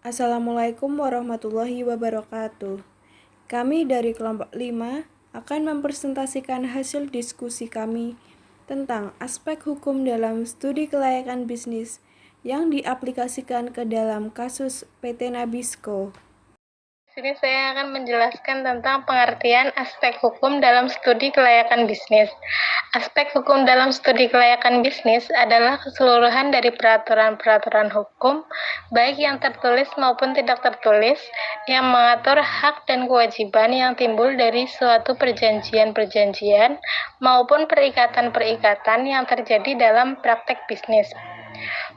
Assalamualaikum warahmatullahi wabarakatuh. Kami dari kelompok 5 akan mempresentasikan hasil diskusi kami tentang aspek hukum dalam studi kelayakan bisnis yang diaplikasikan ke dalam kasus PT Nabisco. Di sini saya akan menjelaskan tentang pengertian aspek hukum dalam studi kelayakan bisnis. Aspek hukum dalam studi kelayakan bisnis adalah keseluruhan dari peraturan-peraturan hukum, baik yang tertulis maupun tidak tertulis, yang mengatur hak dan kewajiban yang timbul dari suatu perjanjian-perjanjian maupun perikatan-perikatan yang terjadi dalam praktek bisnis.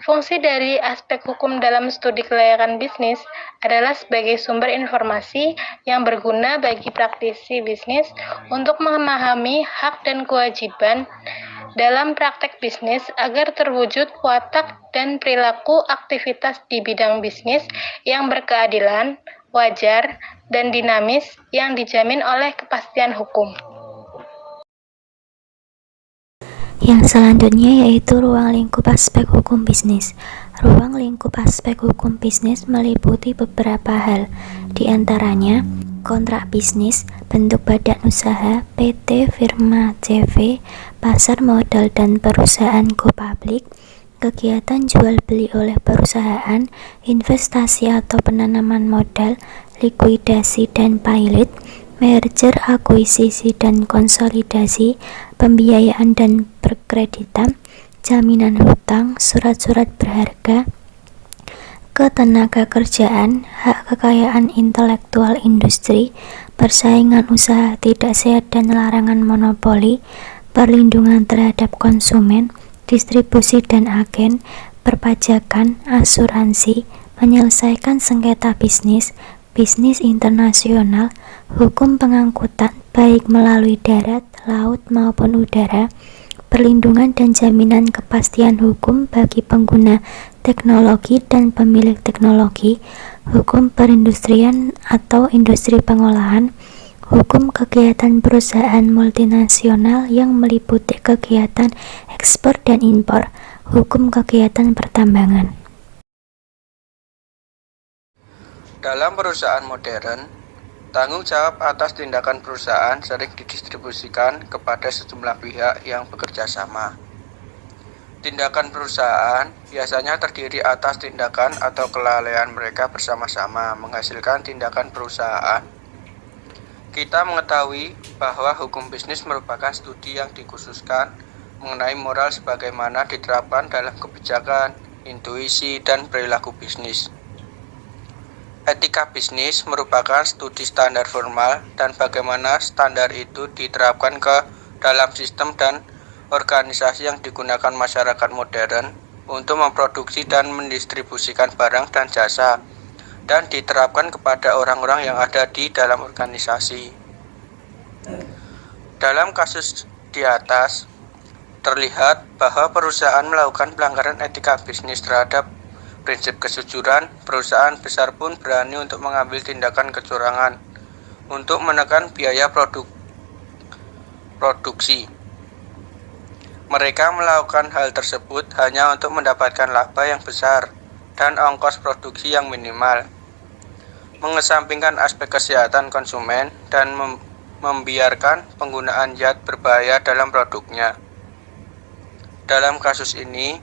Fungsi dari aspek hukum dalam studi kelayakan bisnis adalah sebagai sumber informasi yang berguna bagi praktisi bisnis untuk memahami hak dan kewajiban dalam praktek bisnis agar terwujud watak dan perilaku aktivitas di bidang bisnis yang berkeadilan, wajar, dan dinamis yang dijamin oleh kepastian hukum. Yang selanjutnya yaitu ruang lingkup aspek hukum bisnis. Ruang lingkup aspek hukum bisnis meliputi beberapa hal, di antaranya kontrak bisnis, bentuk badan usaha, PT, firma, CV, pasar modal dan perusahaan go public, kegiatan jual beli oleh perusahaan, investasi atau penanaman modal, likuidasi dan pilot, merger, akuisisi dan konsolidasi, pembiayaan dan perkreditan, jaminan hutang, surat-surat berharga, ketenaga kerjaan, hak kekayaan intelektual industri, persaingan usaha tidak sehat dan larangan monopoli, perlindungan terhadap konsumen, distribusi dan agen, perpajakan, asuransi, menyelesaikan sengketa bisnis, bisnis internasional, hukum pengangkutan baik melalui darat, laut maupun udara, perlindungan dan jaminan kepastian hukum bagi pengguna teknologi dan pemilik teknologi, hukum perindustrian atau industri pengolahan, hukum kegiatan perusahaan multinasional yang meliputi kegiatan ekspor dan impor, hukum kegiatan pertambangan. Dalam perusahaan modern, tanggung jawab atas tindakan perusahaan sering didistribusikan kepada sejumlah pihak yang bekerja sama. Tindakan perusahaan biasanya terdiri atas tindakan atau kelalaian mereka bersama-sama menghasilkan tindakan perusahaan. Kita mengetahui bahwa hukum bisnis merupakan studi yang dikhususkan mengenai moral sebagaimana diterapkan dalam kebijakan, intuisi, dan perilaku bisnis. Etika bisnis merupakan studi standar formal dan bagaimana standar itu diterapkan ke dalam sistem dan organisasi yang digunakan masyarakat modern untuk memproduksi dan mendistribusikan barang dan jasa dan diterapkan kepada orang-orang yang ada di dalam organisasi. Dalam kasus di atas, terlihat bahwa perusahaan melakukan pelanggaran etika bisnis terhadap prinsip kejujuran. Perusahaan besar pun berani untuk mengambil tindakan kecurangan untuk menekan biaya produksi. Mereka melakukan hal tersebut hanya untuk mendapatkan laba yang besar dan ongkos produksi yang minimal, mengesampingkan aspek kesehatan konsumen dan membiarkan penggunaan zat berbahaya dalam produknya. Dalam kasus ini,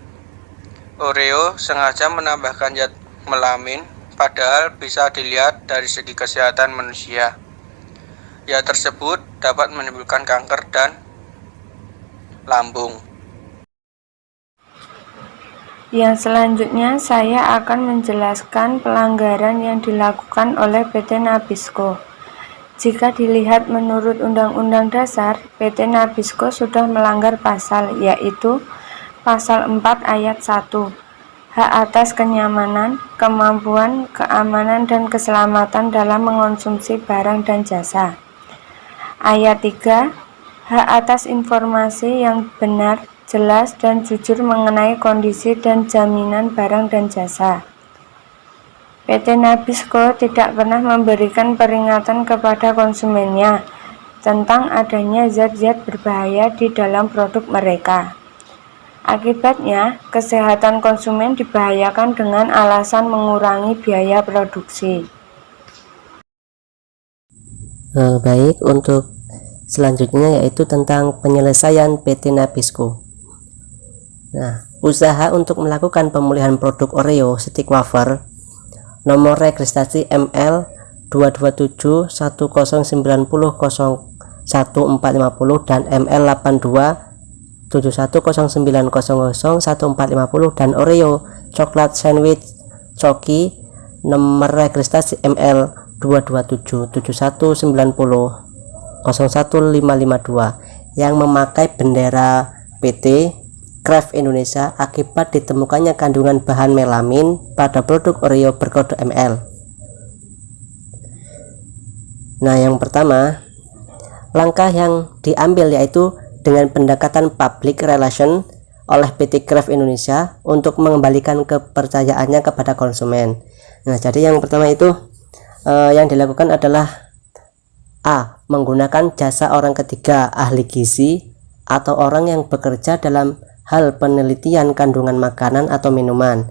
Oreo sengaja menambahkan zat melamin, padahal bisa dilihat dari segi kesehatan manusia. Zat tersebut dapat menimbulkan kanker dan lambung. Yang selanjutnya saya akan menjelaskan pelanggaran yang dilakukan oleh PT Nabisco. Jika dilihat menurut Undang-Undang Dasar, PT Nabisco sudah melanggar pasal, yaitu Pasal 4 Ayat 1, hak atas kenyamanan, kemampuan, keamanan, dan keselamatan dalam mengonsumsi barang dan jasa. Ayat 3, hak atas informasi yang benar, jelas, dan jujur mengenai kondisi dan jaminan barang dan jasa. PT Nabisco tidak pernah memberikan peringatan kepada konsumennya tentang adanya zat-zat berbahaya di dalam produk mereka. Akibatnya, kesehatan konsumen dibahayakan dengan alasan mengurangi biaya produksi. Baik, untuk selanjutnya yaitu tentang penyelesaian PT Nabisco. Nah, usaha untuk melakukan pemulihan produk Oreo stick wafer nomor registrasi ML 2271090011450 dan ML 827109001450 dan Oreo coklat sandwich Coki nomor registrasi ML 2277190011552 yang memakai bendera PT Kraft Indonesia akibat ditemukannya kandungan bahan melamin pada produk Oreo berkode ML. Nah, yang pertama, langkah yang diambil yaitu dengan pendekatan public relation oleh PT Kraft Indonesia untuk mengembalikan kepercayaannya kepada konsumen. Nah, jadi yang pertama itu yang dilakukan adalah A. Menggunakan jasa orang ketiga ahli gizi atau orang yang bekerja dalam hal penelitian kandungan makanan atau minuman.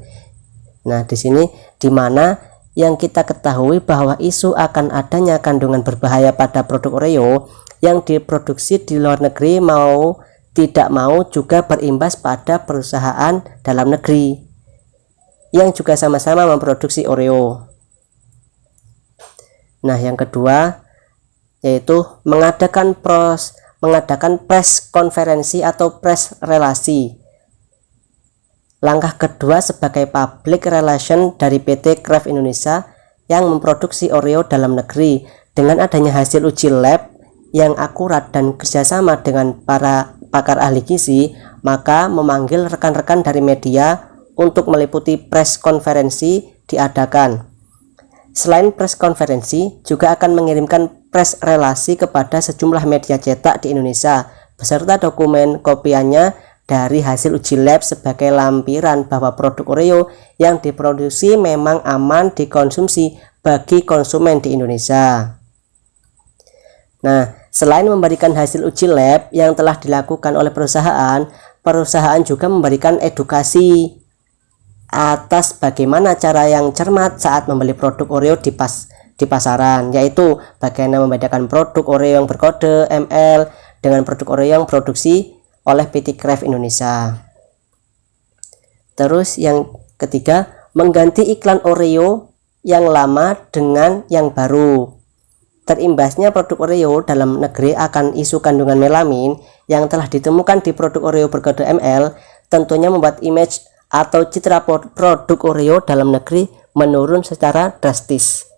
Nah, di sini di mana yang kita ketahui bahwa isu akan adanya kandungan berbahaya pada produk Oreo yang diproduksi di luar negeri mau tidak mau juga berimbas pada perusahaan dalam negeri yang juga sama-sama memproduksi Oreo. Nah, yang kedua yaitu mengadakan press konferensi atau press relasi. Langkah kedua sebagai public relation dari PT Kraft Indonesia yang memproduksi Oreo dalam negeri dengan adanya hasil uji lab yang akurat dan kerjasama dengan para pakar ahli gizi, maka memanggil rekan-rekan dari media untuk meliputi press konferensi diadakan. Selain press konferensi, juga akan mengirimkan press relasi kepada sejumlah media cetak di Indonesia beserta dokumen kopiannya dari hasil uji lab sebagai lampiran bahwa produk Oreo yang diproduksi memang aman dikonsumsi bagi konsumen di Indonesia. Nah, selain memberikan hasil uji lab yang telah dilakukan oleh perusahaan juga memberikan edukasi atas bagaimana cara yang cermat saat membeli produk Oreo di pasaran, yaitu bagaimana membedakan produk Oreo yang berkode ML dengan produk Oreo yang produksi oleh PT Kraft Indonesia. Terus yang ketiga, mengganti iklan Oreo yang lama dengan yang baru. Terimbasnya produk Oreo dalam negeri akan isu kandungan melamin yang telah ditemukan di produk Oreo berkode ML tentunya membuat image atau citra produk Oreo dalam negeri menurun secara drastis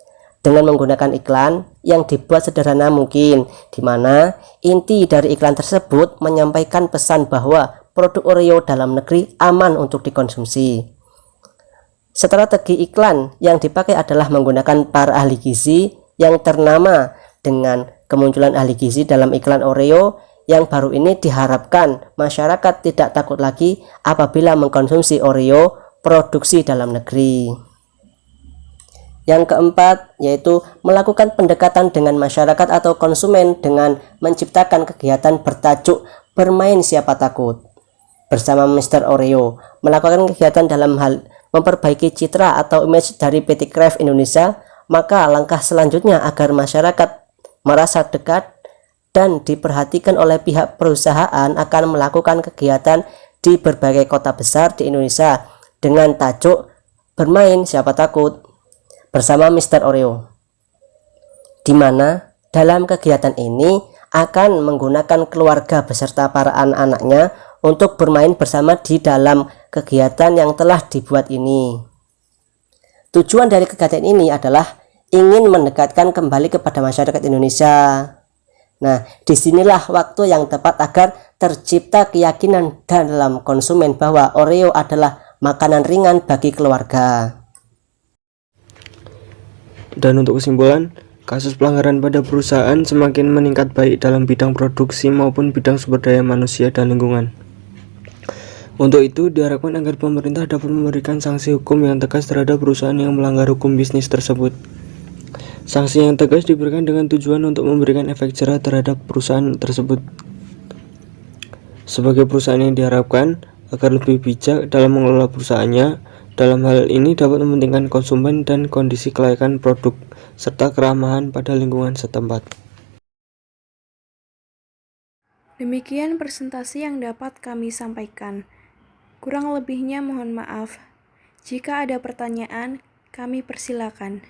dengan menggunakan iklan yang dibuat sederhana mungkin, di mana inti dari iklan tersebut menyampaikan pesan bahwa produk Oreo dalam negeri aman untuk dikonsumsi. Strategi iklan yang dipakai adalah menggunakan para ahli gizi yang ternama. Dengan kemunculan ahli gizi dalam iklan Oreo yang baru ini diharapkan masyarakat tidak takut lagi apabila mengkonsumsi Oreo produksi dalam negeri. Yang keempat yaitu melakukan pendekatan dengan masyarakat atau konsumen dengan menciptakan kegiatan bertajuk bermain siapa takut bersama Mr. Oreo, melakukan kegiatan dalam hal memperbaiki citra atau image dari PT Kraft Indonesia. Maka langkah selanjutnya agar masyarakat merasa dekat dan diperhatikan oleh pihak perusahaan akan melakukan kegiatan di berbagai kota besar di Indonesia dengan tajuk bermain siapa takut bersama Mr. Oreo, di mana dalam kegiatan ini akan menggunakan keluarga beserta para anak-anaknya untuk bermain bersama di dalam kegiatan yang telah dibuat ini. Tujuan dari kegiatan ini adalah ingin mendekatkan kembali kepada masyarakat Indonesia. Nah, disinilah waktu yang tepat agar tercipta keyakinan dalam konsumen bahwa Oreo adalah makanan ringan bagi keluarga. Dan untuk kesimpulan, kasus pelanggaran pada perusahaan semakin meningkat baik dalam bidang produksi maupun bidang sumber daya manusia dan lingkungan. Untuk itu, diharapkan agar pemerintah dapat memberikan sanksi hukum yang tegas terhadap perusahaan yang melanggar hukum bisnis tersebut. Sanksi yang tegas diberikan dengan tujuan untuk memberikan efek jerah terhadap perusahaan tersebut. Sebagai perusahaan yang diharapkan, agar lebih bijak dalam mengelola perusahaannya. Dalam hal ini dapat mementingkan konsumen dan kondisi kelayakan produk, serta keramahan pada lingkungan setempat. Demikian presentasi yang dapat kami sampaikan. Kurang lebihnya mohon maaf. Jika ada pertanyaan, kami persilakan.